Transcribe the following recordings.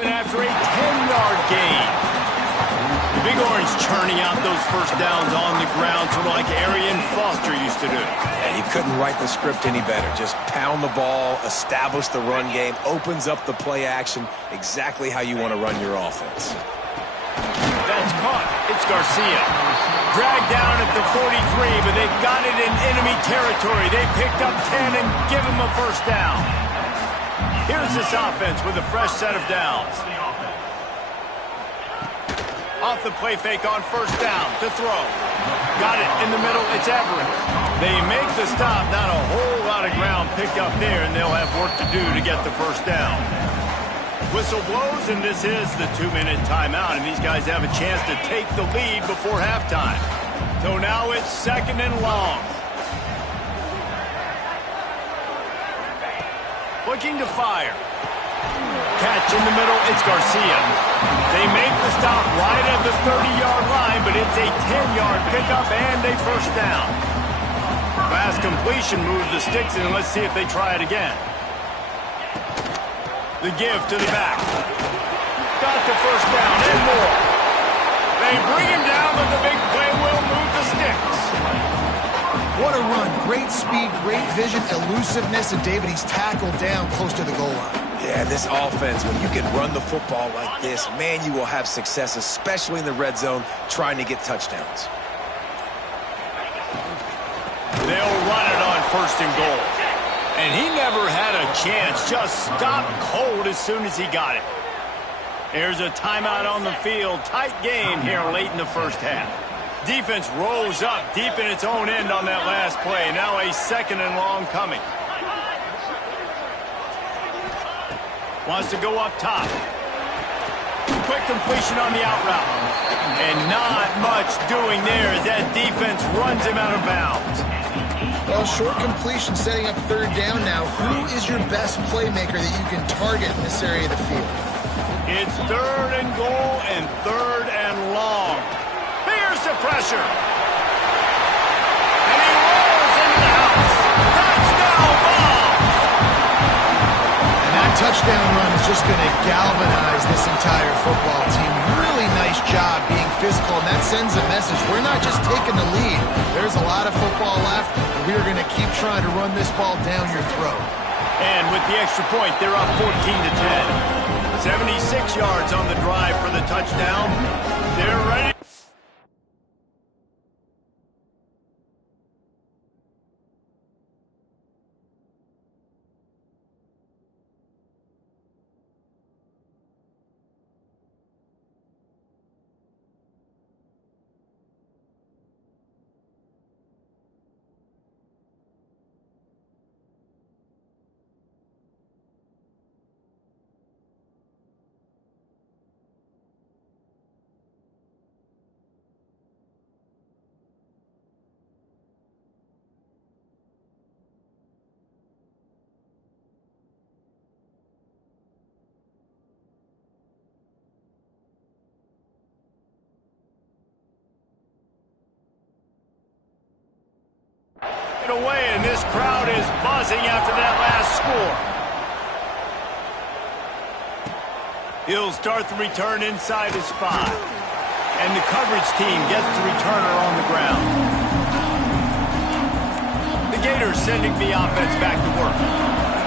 And after a 10-yard gain. The Big Orange churning out those first downs on the ground, sort of like Arian Foster used to do. And you couldn't write the script any better. Just pound the ball, establish the run game, opens up the play action, exactly how you want to run your offense. That's caught. It's Garcia. Dragged down at the 43, but they've got it in enemy territory. They picked up 10 and give him a first down. Here's this offense with a fresh set of downs. Off the play fake on first down to throw. Got it in the middle. It's Everett. They make the stop. Not a whole lot of ground picked up there, and they'll have work to do to get the first down. Whistle blows, and this is the 2-minute timeout, and these guys have a chance to take the lead before halftime. So now it's 2nd and long. Looking to fire. Catch in the middle, it's Garcia. They make the stop right at the 30-yard line, but it's a 10-yard pickup and a first down. Pass completion moves the sticks in, and let's see if they try it again. The give to the back. Got the first down and more. They bring him down, but the big play will move the sticks. What a run. Great speed, great vision, elusiveness, and David, he's tackled down close to the goal line. Yeah, this offense, when you can run the football like this, man, you will have success, especially in the red zone, trying to get touchdowns. They'll run it on 1st and goal. And he never had a chance, just stopped cold as soon as he got it. There's a timeout on the field. Tight game here late in the first half. Defense rolls up deep in its own end on that last play. Now a 2nd and long coming. Wants to go up top. Quick completion on the out route. And not much doing there as that defense runs him out of bounds. Well, short completion setting up 3rd down now. Who is your best playmaker that you can target in this area of the field? It's 3rd and goal and 3rd and long. Here's the pressure. And he rolls into the house. Touchdown ball. And that touchdown run is just going to galvanize this entire football team. Really nice job being physical, and that sends a message. We're not just taking the lead. There's a lot of football left, and we are going to keep trying to run this ball down your throat. And with the extra point, they're up 14-10. 76 yards on the drive for the touchdown. They're ready. Away, and this crowd is buzzing after that last score. He'll start the return inside his 5. And the coverage team gets the returner on the ground. The Gators sending the offense back to work.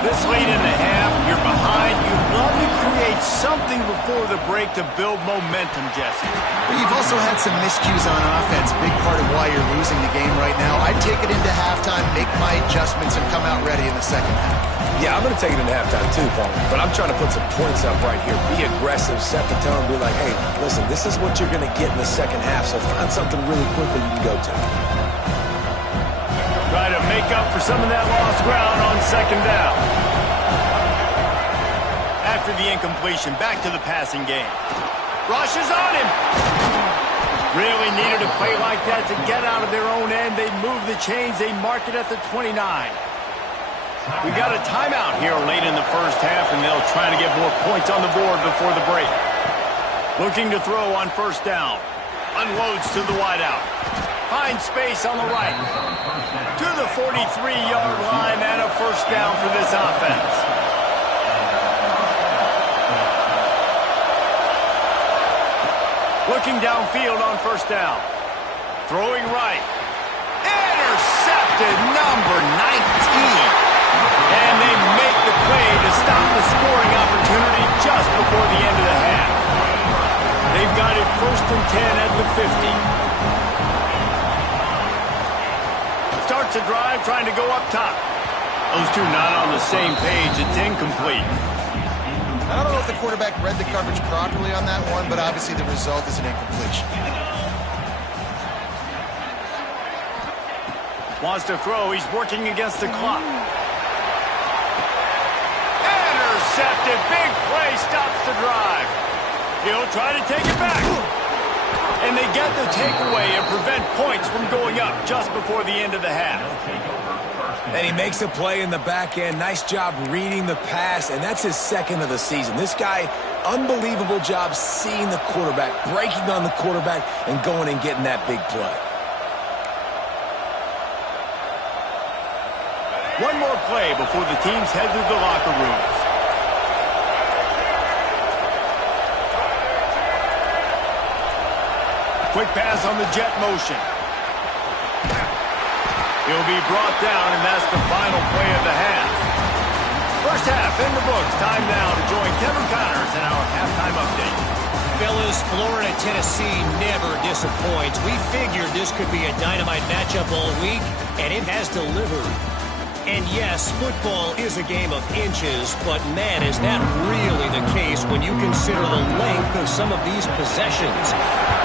This late in the half, you're behind. You love to create something before the break to build momentum, Jesse. But you've also had some miscues on offense, big part of why you're losing the game right now. I'd take it into halftime, make my adjustments, and come out ready in the second half. Yeah, I'm going to take it into halftime too, Paul. But I'm trying to put some points up right here. Be aggressive, set the tone, be like, hey, listen, this is what you're going to get in the second half, so find something really quick that you can go to. Try to make up for some of that lost ground on 2nd down. After the incompletion, back to the passing game. Rush is on him. Really needed a play like that to get out of their own end. They move the chains. They mark it at the 29. We got a timeout here late in the first half, and they'll try to get more points on the board before the break. Looking to throw on 1st down. Unloads to the wideout. Finds space on the right. To the 43-yard line and a first down for this offense. Looking downfield on first down. Throwing right. Intercepted, number 19. And they make the play to stop the scoring opportunity just before the end of the half. They've got it 1st and 10 at the 50. Starts a drive trying to go up top. Those two not on the same page. It's incomplete. I don't know if the quarterback read the coverage properly on that one, but obviously the result is an incompletion. Wants to throw. He's working against the clock. Intercepted. Big play stops the drive. He'll try to take it back. And they get the takeaway and prevent points from going up just before the end of the half. And he makes a play in the back end. Nice job reading the pass, and that's his 2nd of the season. This guy, unbelievable job seeing the quarterback, breaking on the quarterback, and going and getting that big play. One more play before the teams head to the locker rooms. Quick pass on the jet motion. He'll be brought down, and that's the final play of the half. First half in the books. Time now to join Kevin Connors in our halftime update. Fellas, Florida, Tennessee never disappoints. We figured this could be a dynamite matchup all week, and it has delivered. And yes, football is a game of inches, but man, is that really the case when you consider the length of some of these possessions.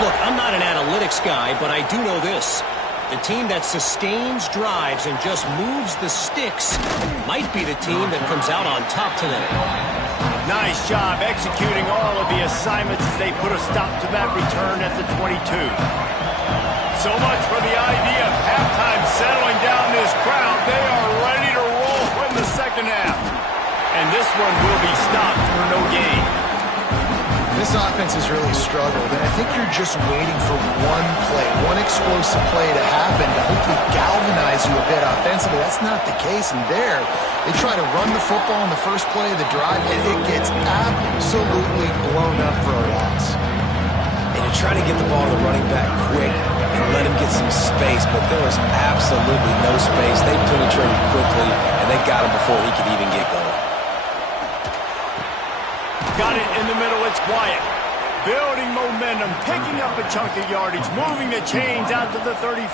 Look, I'm not an analytics guy, but I do know this. The team that sustains drives and just moves the sticks might be the team that comes out on top today. Nice job executing all of the assignments as they put a stop to that return at the 22. So much for the idea of halftime settling down this crowd. They are ready to roll in the second half. And this one will be stopped for no gain. This offense has really struggled, and I think you're just waiting for one play, one explosive play to happen to hopefully galvanize you a bit offensively. That's not the case, and there, they try to run the football in the first play of the drive, and it gets absolutely blown up for a loss. And you're trying to get the ball to the running back quick and let him get some space, but there was absolutely no space. They penetrated quickly, and they got him before he could even get going. Got it in the middle. It's Wyatt. Building momentum, picking up a chunk of yardage, moving the chains out to the 34.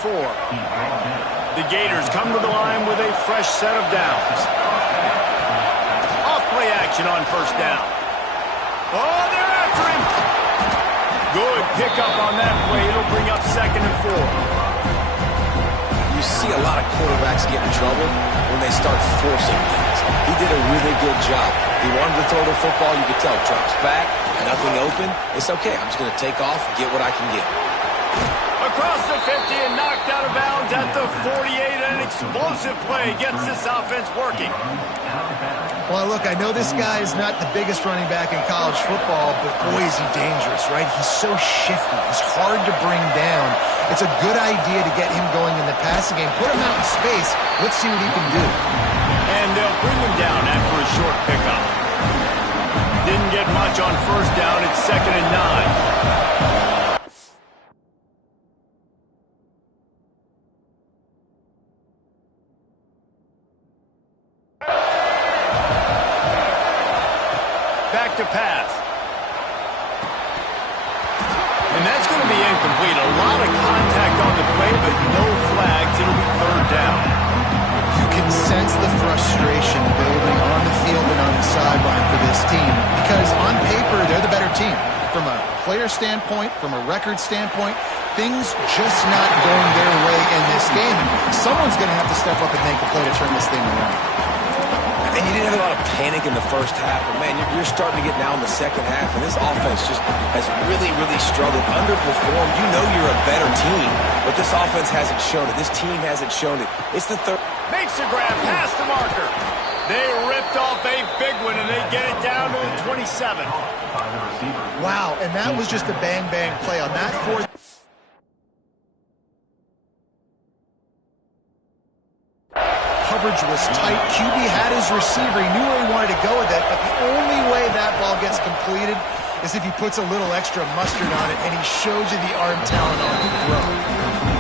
The Gators come to the line with a fresh set of downs. Off play action on first down. Oh, they're after him. Good pickup on that play. It'll bring up 2nd and 4. You see a lot of quarterbacks get in trouble when they start forcing things. He did a really good job. He wanted to throw the football. You could tell. Drops back, nothing open. It's okay. I'm just going to take off, get what I can get. Across the 50 and knocked out of bounds at the 48. An explosive play gets this offense working. Well, look, I know this guy is not the biggest running back in college football, but boy, is he dangerous, right? He's so shifty. He's hard to bring down. It's a good idea to get him going in the passing game. Put him out in space. Let's see what he can do. And they'll bring him down after a short pickup. Didn't get much on first down. It's 2nd and 9. Back to pass. And that's going to be incomplete. A lot of contact on the play, but no flags. It'll be 3rd down. You can sense the frustration building on the field and on the sideline for this team because on paper, they're the better team. From a player standpoint, from a record standpoint, things just not going their way in this game. Someone's going to have to step up and make a play to turn this thing around. And you didn't have a lot of panic in the first half, but man, you're starting to get now in the second half, and this offense just has really, really struggled, underperformed. You know you're a better team, but this offense hasn't shown it. This team hasn't shown it. It's the third. Makes the grab, past the marker. They ripped off a big one, and they get it down to the 27. Wow, and that was just a bang-bang play on that 4th. Coverage was tight. QB had his receiver. He knew where he wanted to go with it, but the only way that ball gets completed as if he puts a little extra mustard on it, and he shows you the arm talent on the throw.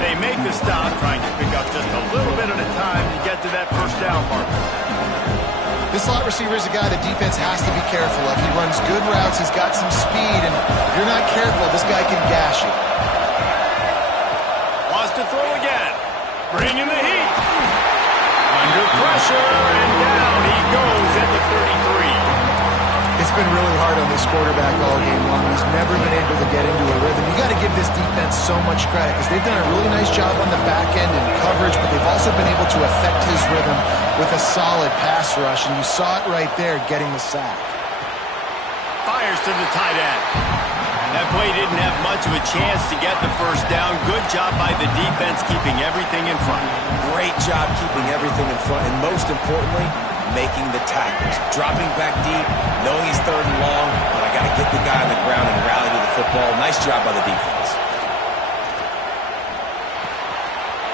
They make the stop, trying to pick up just a little bit at a time to get to that first down marker. This slot receiver is a guy the defense has to be careful of. He runs good routes, he's got some speed, and if you're not careful, this guy can gash you. Wants to throw again. Bringing the heat. Under pressure, and down he goes at the 33. It's been really hard on this quarterback all game long. He's never been able to get into a rhythm. You got to give this defense so much credit because they've done a really nice job on the back end and coverage, but they've also been able to affect his rhythm with a solid pass rush, and you saw it right there getting the sack. Fires to the tight end. That play didn't have much of a chance to get the first down. Good job by the defense keeping everything in front. Great job keeping everything in front, and most importantly, making the tackles. Dropping back deep, knowing he's third and long, but I got to get the guy on the ground and rally to the football. Nice job by the defense.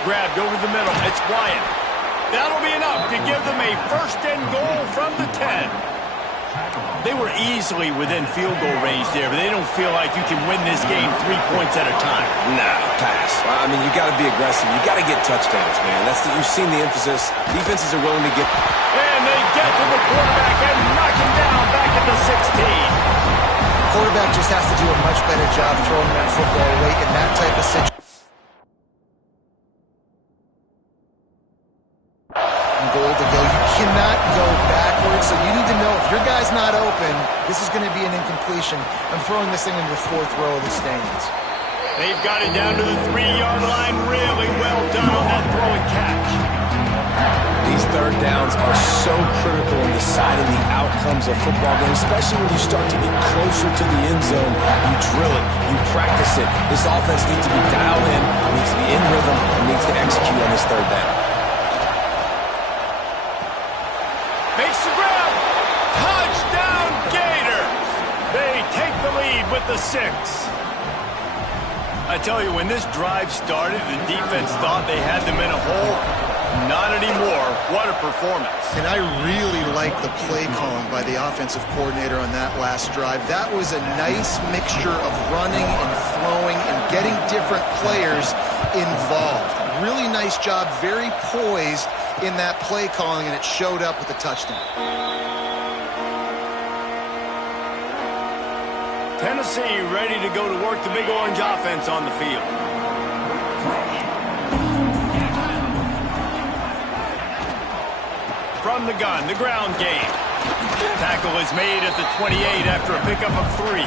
Grabbed over the middle. It's Wyatt. That'll be enough to give them a first and goal from the 10. They were easily within field goal range there, but they don't feel like you can win this game 3 points at a time. No, pass. I mean, you got to be aggressive. You got to get touchdowns, man. You've seen the emphasis. Defenses are willing to get. And they get to the quarterback and knock him down back at the 16. Quarterback just has to do a much better job throwing that football late in that type of situation. Goal to go. You cannot go backwards, so you need to know if your guy's not open, this is going to be an incompletion. I'm throwing this thing into the fourth row of the stands. They've got it down to the 3-yard line. Really well done on that throw and catch. These third downs are so critical in deciding the outcomes of football games, especially when you start to get closer to the end zone. You drill it, you practice it. This offense needs to be dialed in, needs to be in rhythm, and needs to execute on this third down. Makes the grab. Touchdown, Gator. They take the lead with the 6. I tell you, when this drive started, the defense thought they had them in a hole. Not anymore. What a performance. And I really like the play calling by the offensive coordinator on that last drive. That was a nice mixture of running and throwing and getting different players involved. Really nice job, very poised in that play calling, and it showed up with a touchdown. Tennessee ready to go to work the Big Orange offense on the field. From the gun, the ground game. Tackle is made at the 28 after a pickup of 3.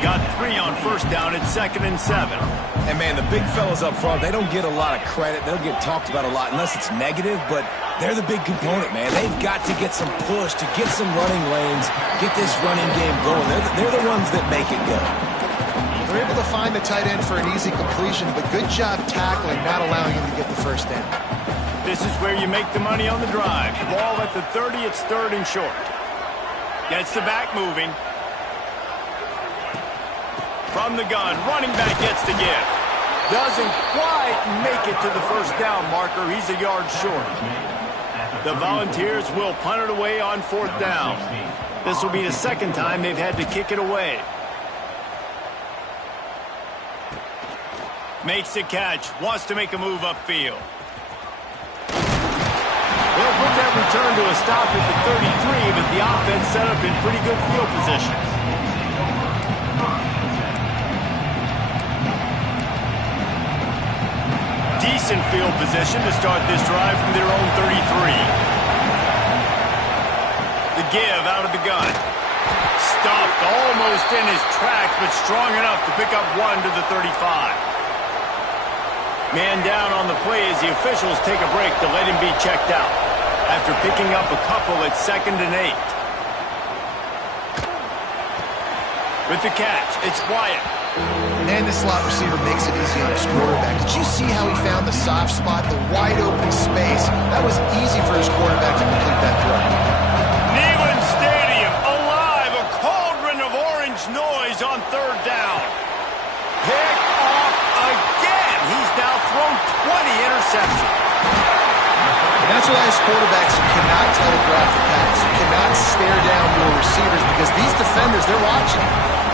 Got 3 on first down at 2nd and 7. And, man, the big fellas up front, they don't get a lot of credit. They'll get talked about a lot unless it's negative, but they're the big component, man. They've got to get some push, to get some running lanes, get this running game going. They're the ones that make it go. They're able to find the tight end for an easy completion, but good job tackling, not allowing him to get the first down. This is where you make the money on the drive. Ball at the 30, it's 3rd and short. Gets the back moving. From the gun, running back gets the give. Doesn't quite make it to the first down marker. He's a yard short. The Volunteers will punt it away on 4th down. This will be the 2nd time they've had to kick it away. Makes the catch. Wants to make a move upfield. They'll put that return to a stop at the 33, but the offense set up in pretty good field position. Decent field position to start this drive from their own 33. The give out of the gun. Stuffed almost in his tracks, but strong enough to pick up 1 to the 35. Man down on the play as the officials take a break to let him be checked out after picking up a couple at 2nd and 8. With the catch, it's Wyatt. And the slot receiver makes it easy on his quarterback. Did you see how he found the soft spot, the wide open space? That was easy for his quarterback to complete that throw. Neyland Stadium alive, a cauldron of orange noise on 3rd down. Picked off again. He's now thrown 20 interceptions. And that's why his quarterbacks cannot telegraph the pass. You not stare down your receivers because these defenders, they're watching.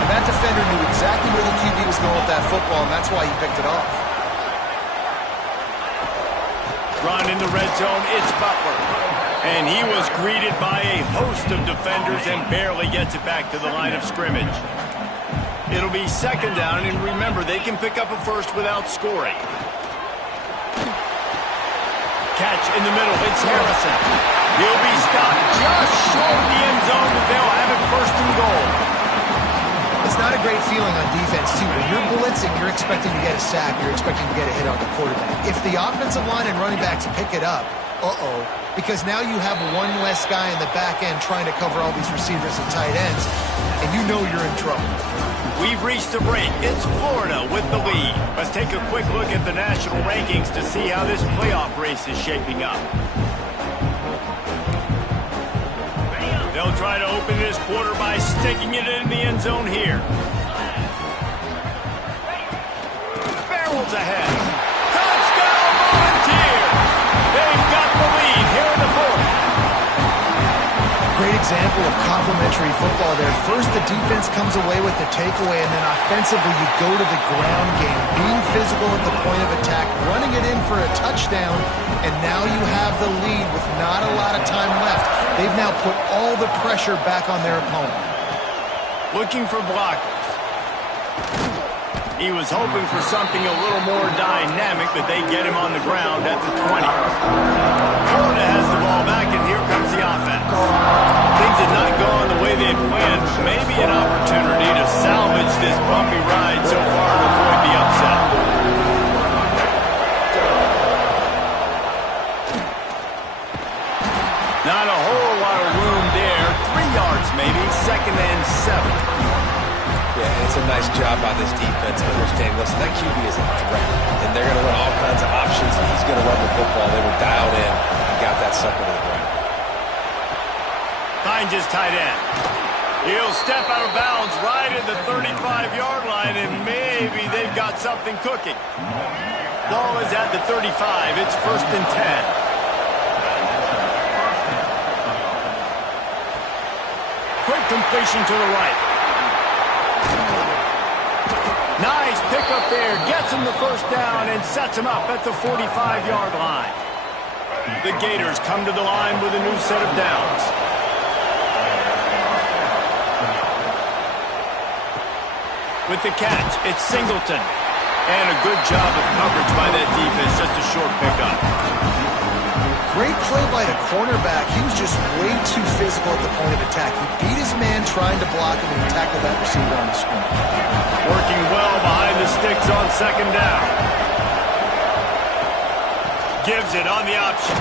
And that defender knew exactly where the QB was going with that football, and that's why he picked it off. Run in the red zone, it's Butler. And he was greeted by a host of defenders and barely gets it back to the line of scrimmage. It'll be second down, and remember, they can pick up a first without scoring. Catch in the middle, it's Harrison. He'll be stopped just short of the end zone, but they'll have it first and goal. It's not a great feeling on defense, too. When you're blitzing, you're expecting to get a sack. You're expecting to get a hit on the quarterback. If the offensive line and running backs pick it up, because now you have one less guy in the back end trying to cover all these receivers and tight ends, and you know you're in trouble. We've reached the break. It's Florida with the lead. Let's take a quick look at the national rankings to see how this playoff race is shaping up. They'll try to open this quarter by sticking it in the end zone here. Barrels ahead. Touchdown, Volunteer! They've got the lead here in the fourth. Great example of complementary football there. First, the defense comes away with the takeaway, and then offensively, you go to the ground game, being physical at the point of attack, running it in for a touchdown, and now you have the lead with not a lot of time left. They've now put all the pressure back on their opponent. Looking for blockers. He was hoping for something a little more dynamic, but they get him on the ground at the 20. Florida has the ball back, and here comes the offense. Things did not go on the way they had planned. Maybe an opportunity to salvage this bumpy ride so far and avoid the upset. Not a whole lot of room there. 3 yards maybe, second and 7. Yeah, and it's a nice job by this defense understanding, listen, that QB is a threat, and they're going to run all kinds of options, and he's going to run the football. They were dialed in and got that sucker to the ground. Finds his tight end. He'll step out of bounds right at the 35-yard line, and maybe they've got something cooking. Ball is at the 35. It's first and 10. Quick completion to the right. Nice pickup there. Gets him the first down and sets him up at the 45-yard line. The Gators come to the line with a new set of downs. With the catch, it's Singleton. And a good job of coverage by that defense. Just a short pickup. Great play by the cornerback. He was just way too physical at the point of attack. He beat his man trying to block him, and he tackled that receiver on the screen. Working well behind the sticks on second down. Gives it on the option.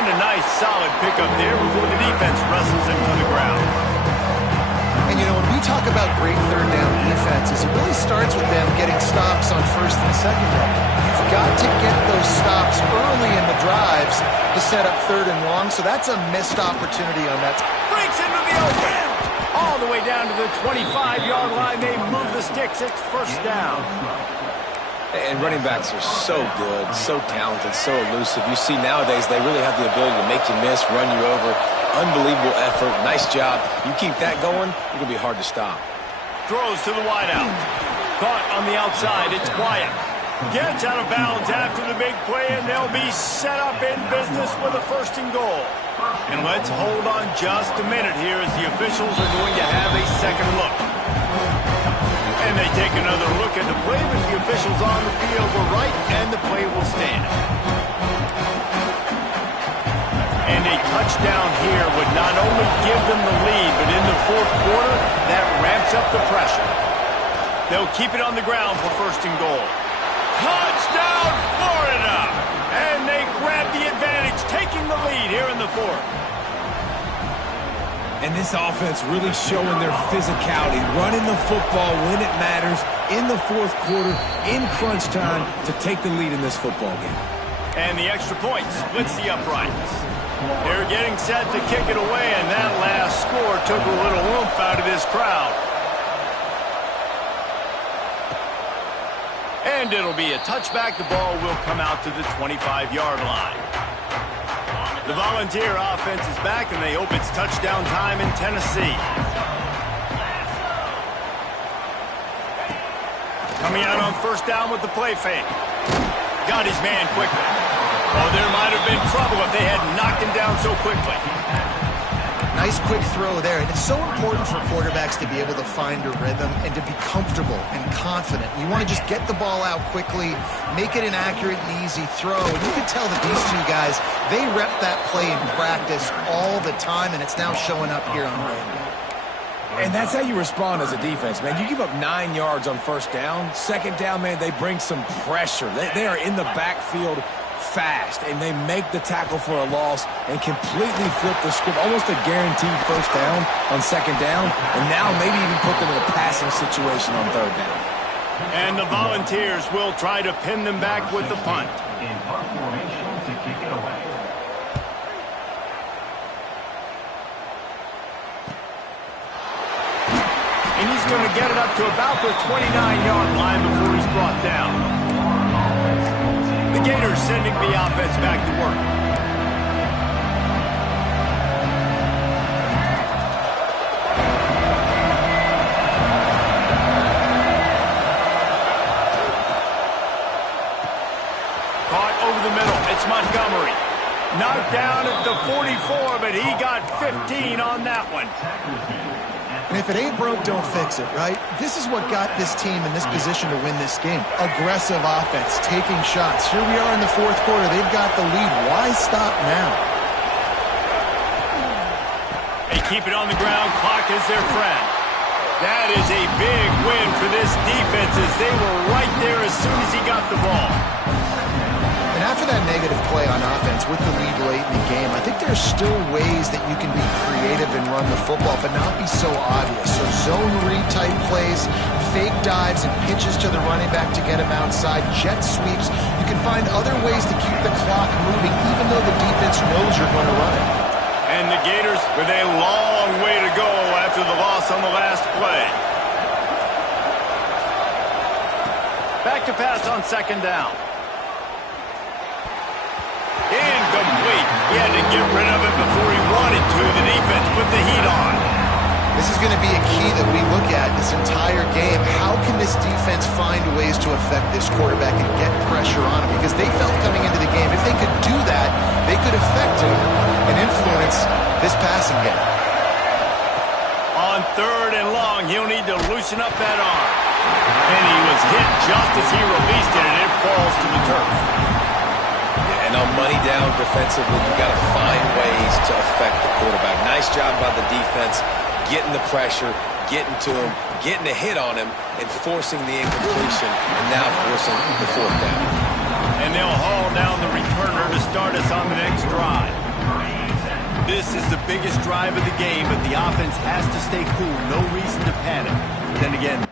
And a nice solid pickup there before the defense wrestles him to the ground. And, you know, when we talk about great third down defenses, it really starts with them getting stops on first and second down. You've got to get those stops early in the drives to set up third and long, so that's a missed opportunity on that. Breaks into the open. All the way down to the 25-yard line. They move the sticks. It's first down. And running backs are so good, so talented, so elusive. You see nowadays they really have the ability to make you miss, run you over. Unbelievable effort. Nice job. You keep that going, it's going to be hard to stop. Throws to the wideout. Caught on the outside. It's Wyatt. Gets out of bounds after the big play, and they'll be set up in business with a first and goal. And let's hold on just a minute here as the officials are going to have a second look. And they take another look at the play, but the officials on the field were right, and the play will stand. And a touchdown here would not only give them the lead, but in the fourth quarter, that ramps up the pressure. They'll keep it on the ground for first and goal. Touchdown, Florida! And they grab the advantage, taking the lead here in the fourth. And this offense really showing their physicality, running the football when it matters, in the fourth quarter, in crunch time, to take the lead in this football game. And the extra point splits the uprights. They're getting set to kick it away, and that last score took a little oomph out of this crowd. And it'll be a touchback. The ball will come out to the 25-yard line. The Volunteer offense is back, and they hope it's touchdown time in Tennessee. Coming out on first down with the play fake. Got his man quickly. Oh, there might have been trouble if they had knocked him down so quickly. Nice quick throw there, and it's so important for quarterbacks to be able to find a rhythm and to be comfortable and confident. You want to just get the ball out quickly, make it an accurate and easy throw. And you can tell that these two guys, they rep that play in practice all the time, and it's now showing up here on game day. And that's how you respond as a defense, man. You give up 9 yards on first down. Second down, man, they bring some pressure. They are in the backfield fast, and they make the tackle for a loss and completely flip the script. Almost a guaranteed first down on second down, and now maybe even put them in a passing situation on third down. And the Volunteers will try to pin them back with the punt. In punt formation to kick it away. And he's going to get it up to about the 29-yard line before he's brought down. The Gators sending the offense back to work. Caught over the middle. It's Montgomery. Knocked down at the 44, but he got 15 on that one. And if it ain't broke, don't fix it, right? This is what got this team in this position to win this game. Aggressive offense, taking shots. Here we are in the fourth quarter. They've got the lead. Why stop now? They keep it on the ground. Clock is their friend. That is a big win for this defense as they were right there as soon as he got the ball. And after that negative play on offense with the lead late in the game, I think there's still ways that you can be creative and run the football, but not be so obvious. So zone read type plays, fake dives and pitches to the running back to get him outside, jet sweeps. You can find other ways to keep the clock moving, even though the defense knows you're going to run it. And the Gators with a long way to go after the loss on the last play. Back to pass on second down. Incomplete. He had to get rid of it before he wanted to. The defense put the heat on. This is going to be a key that we look at this entire game. How can this defense find ways to affect this quarterback and get pressure on him? Because they felt coming into the game, if they could do that, they could affect him and influence this passing game. On third and long, he'll need to loosen up that arm. And he was hit just as he released it, and it falls to the turf. And on money down defensively, you got to find ways to affect the quarterback. Nice job by the defense, getting the pressure, getting to him, getting a hit on him, and forcing the incompletion, and now forcing the fourth down. And they'll haul down the returner to start us on the next drive. This is the biggest drive of the game, but the offense has to stay cool. No reason to panic. Then again,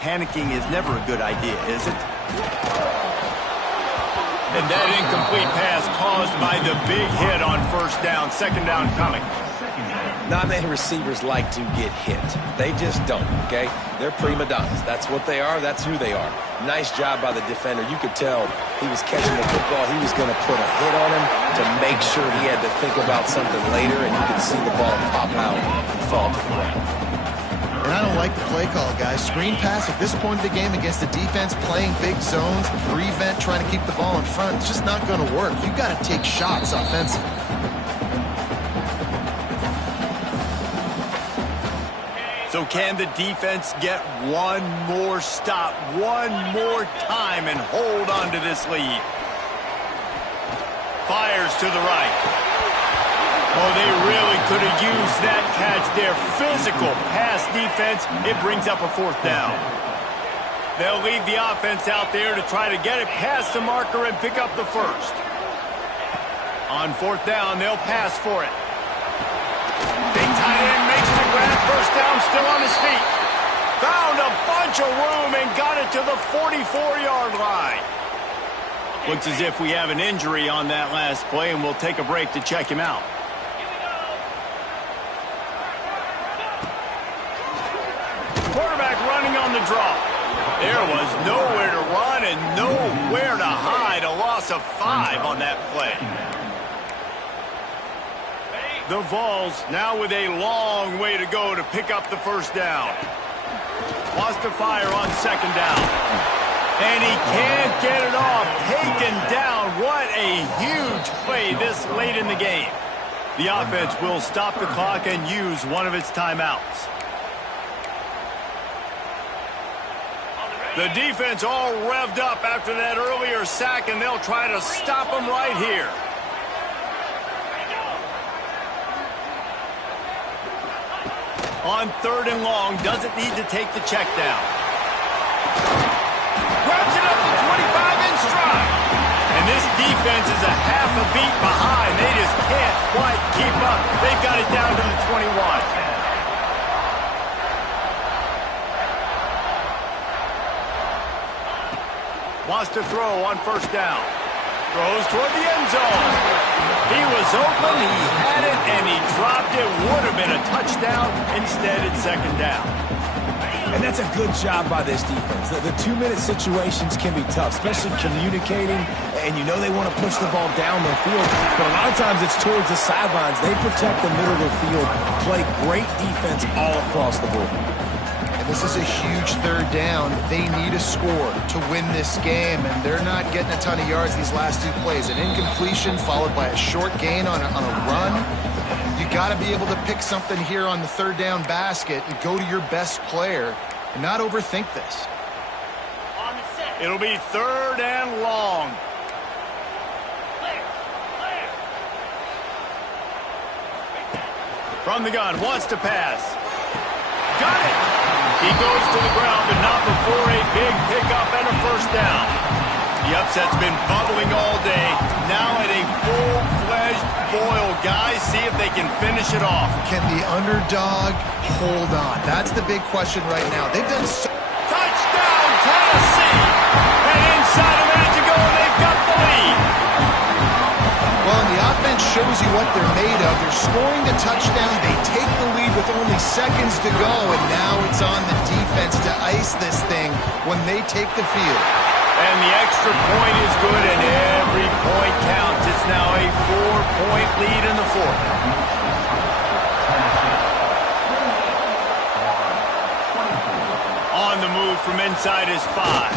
panicking is never a good idea, is it? And that incomplete pass caused by the big hit on first down. Second down coming. Not many receivers like to get hit. They just don't, okay? They're prima donnas. That's what they are. That's who they are. Nice job by the defender. You could tell he was catching the football. He was going to put a hit on him to make sure he had to think about something later, and you could see the ball pop out and fall to the ground. And I don't like the play call, guys. Screen pass at this point of the game against the defense, playing big zones, prevent, trying to keep the ball in front. It's just not going to work. You've got to take shots offensively. So can the defense get one more stop, one more time, and hold on to this lead? Fires to the right. Oh, they really could have used that catch there. Physical pass defense. It brings up a fourth down. They'll leave the offense out there to try to get it past the marker and pick up the first. On fourth down, they'll pass for it. Big tight end makes the grab. First down, still on his feet. Found a bunch of room and got it to the 44-yard line. Looks as if we have an injury on that last play, and we'll take a break to check him out. Quarterback running on the draw. There was nowhere to run and nowhere to hide. A loss of 5 on that play. The Vols now with a long way to go to pick up the first down. Wants to fire on second down. And he can't get it off. Taken down. What a huge play this late in the game. The offense will stop the clock and use one of its timeouts. The defense all revved up after that earlier sack, and they'll try to stop them right here. On third and long, doesn't need to take the check down. Grabs it up to 25 in stride. And this defense is a half a beat behind. They just can't quite keep up. They've got it down to the 21. Wants to throw on first down. Throws toward the end zone. He was open, he had it, and he dropped it. Would have been a touchdown. Instead, it's second down. And that's a good job by this defense. The 2-minute situations can be tough, especially communicating, and you know they want to push the ball down the field, but a lot of times it's towards the sidelines. They protect the middle of the field, play great defense all across the board. This is a huge third down. They need a score to win this game, and they're not getting a ton of yards these last 2 plays. An incompletion followed by a short gain on a run. You got to be able to pick something here on the third down basket and go to your best player and not overthink this. It'll be third and long. From the gun, wants to pass. Got it! He goes to the ground, but not before a big pickup and a first down. The upset's been bubbling all day. Now at a full-fledged boil. Guys, see if they can finish it off. Can the underdog hold on? That's the big question right now. They've done so... Touchdown, Tennessee! And inside of that to go, and they've got the lead. Well, and the offense shows you what they're made of. They're scoring the touchdown. They take the lead with only seconds to go, and now it's on the defense to ice this thing when they take the field. And the extra point is good, and every point counts. It's now a 4-point lead in the fourth. On the move from inside his 5.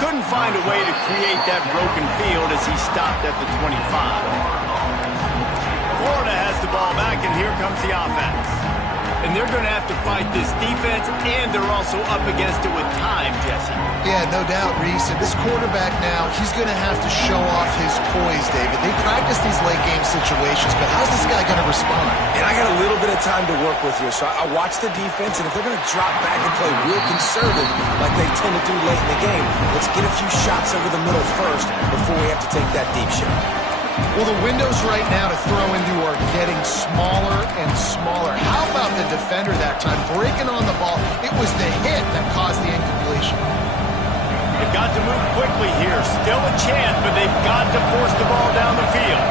Couldn't find a way to create that broken field as he stopped at the 25. Florida has the ball back, and here comes the offense. And they're going to have to fight this defense, and they're also up against it with time, Jesse. Yeah, no doubt, Reese. And this quarterback now, he's going to have to show off his poise, David. They practice these late-game situations, but how's this guy going to respond? And I got a little bit of time to work with here, so I watch the defense, and if they're going to drop back and play real conservative like they tend to do late in the game, let's get a few shots over the middle first before we have to take that deep shot. Well, the windows right now to throw into are getting smaller and smaller. How about the defender that time breaking on the ball? It was the hit that caused the incompletion. They've got to move quickly here. Still a chance, but they've got to force the ball down the field.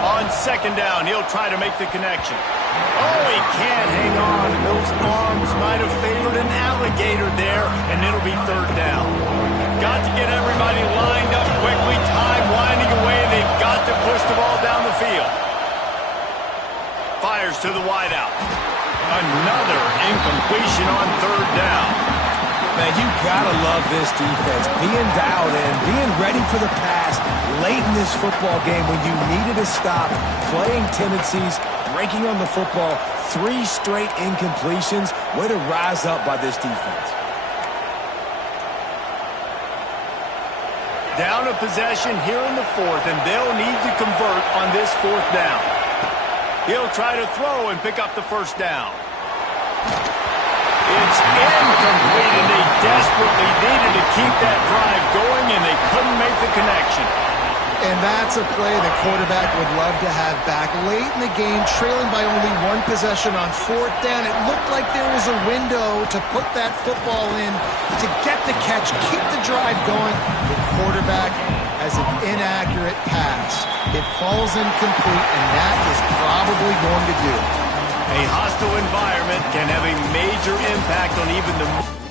On second down, he'll try to make the connection. Oh, he can't hang on. Those arms might have favored an alligator there, and it'll be third down. Got to get everybody lined up quickly. Time winding away. They've got to push the ball down the field. Fires to the wideout. Another incompletion on third down. Man, you gotta love this defense. Being dialed in, being ready for the pass late in this football game when you needed to stop, playing tendencies, breaking on the football, 3 straight incompletions. Way to rise up by this defense. Down a possession here in the fourth, and they'll need to convert on this fourth down. He'll try to throw and pick up the first down. It's incomplete, and they desperately needed to keep that drive going, and they couldn't make the connection. And that's a play the quarterback would love to have back. Late in the game, trailing by only one possession on fourth down, it looked like there was a window to put that football in, to get the catch, keep the drive going. The quarterback has an inaccurate pass. It falls incomplete, and that is probably going to do. A hostile environment can have a major impact on even the